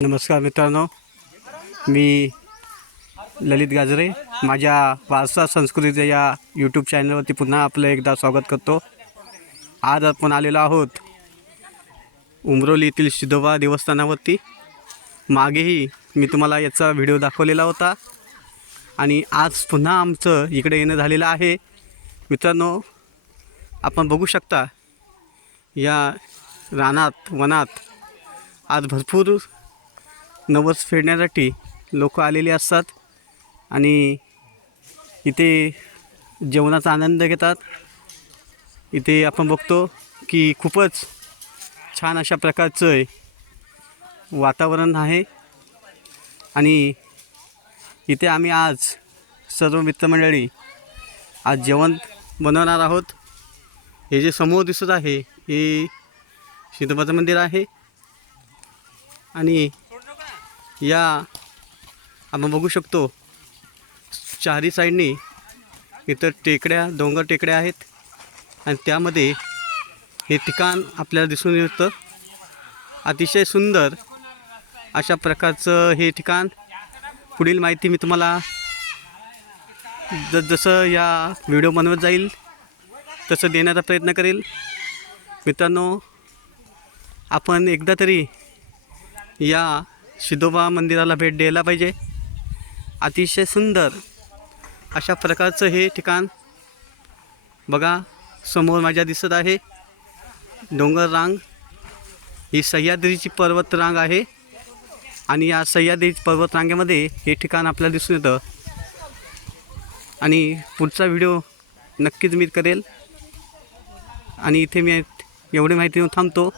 नमस्कार मित्रांनो, मी ललित गाजरे माझ्या वारसा संस्कृतीच्या या यूट्यूब चॅनलवरती पुन्हा आपलं एकदा स्वागत करतो. आज आपण आलेलो आहोत उमरोली येथील सिद्धोबा देवस्थानावरती. मागेही मी तुम्हाला याचा व्हिडिओ दाखवलेला होता आणि आज पुन्हा आमचं इकडे येणं झालेलं आहे. मित्रांनो, आपण बघू शकता या रानात वनात आज भरपूर नवस फेडण्यासाठी लोक आलेले असतात आणि इथे जेवणाचा आनंद घेतात. इथे आपण बघतो की खूपच छान अशा प्रकारचं वातावरण आहे आणि इथे आम्ही आज सर्व मित्रमंडळी आज जेवण बनवणार आहोत. हे जे समोर दिसत आहे हे सिद्धोबाचं मंदिर आहे आणि या आपण बघू शकतो चारी साईडनी इथं टेकड्या डोंगर टेकड्या आहेत आणि त्यामध्ये हे ठिकाण आपल्याला दिसून येतं. अतिशय सुंदर अशा प्रकारचं हे ठिकाण. पुढील माहिती मी तुम्हाला जसं या व्हिडिओ बनवत जाईल तसं देण्याचा प्रयत्न करेल. मित्रांनो, आपण एकदा तरी या सिद्धोबा मंदिराला भेट द्यायला पाहिजे. अतिशय सुंदर अशा प्रकारचं हे ठिकाण बघा. समोर माझ्या दिसत आहे डोंगर रांग. ही सह्याद्रीची पर्वत रांग आहे आणि या सह्याद्री पर्वत रांगेमध्ये हे ठिकाण आपल्याला दिसून येतं आणि पुढचा व्हिडिओ नक्कीच मी करेल. आणि इथे मी एवढी माहिती थांबतो.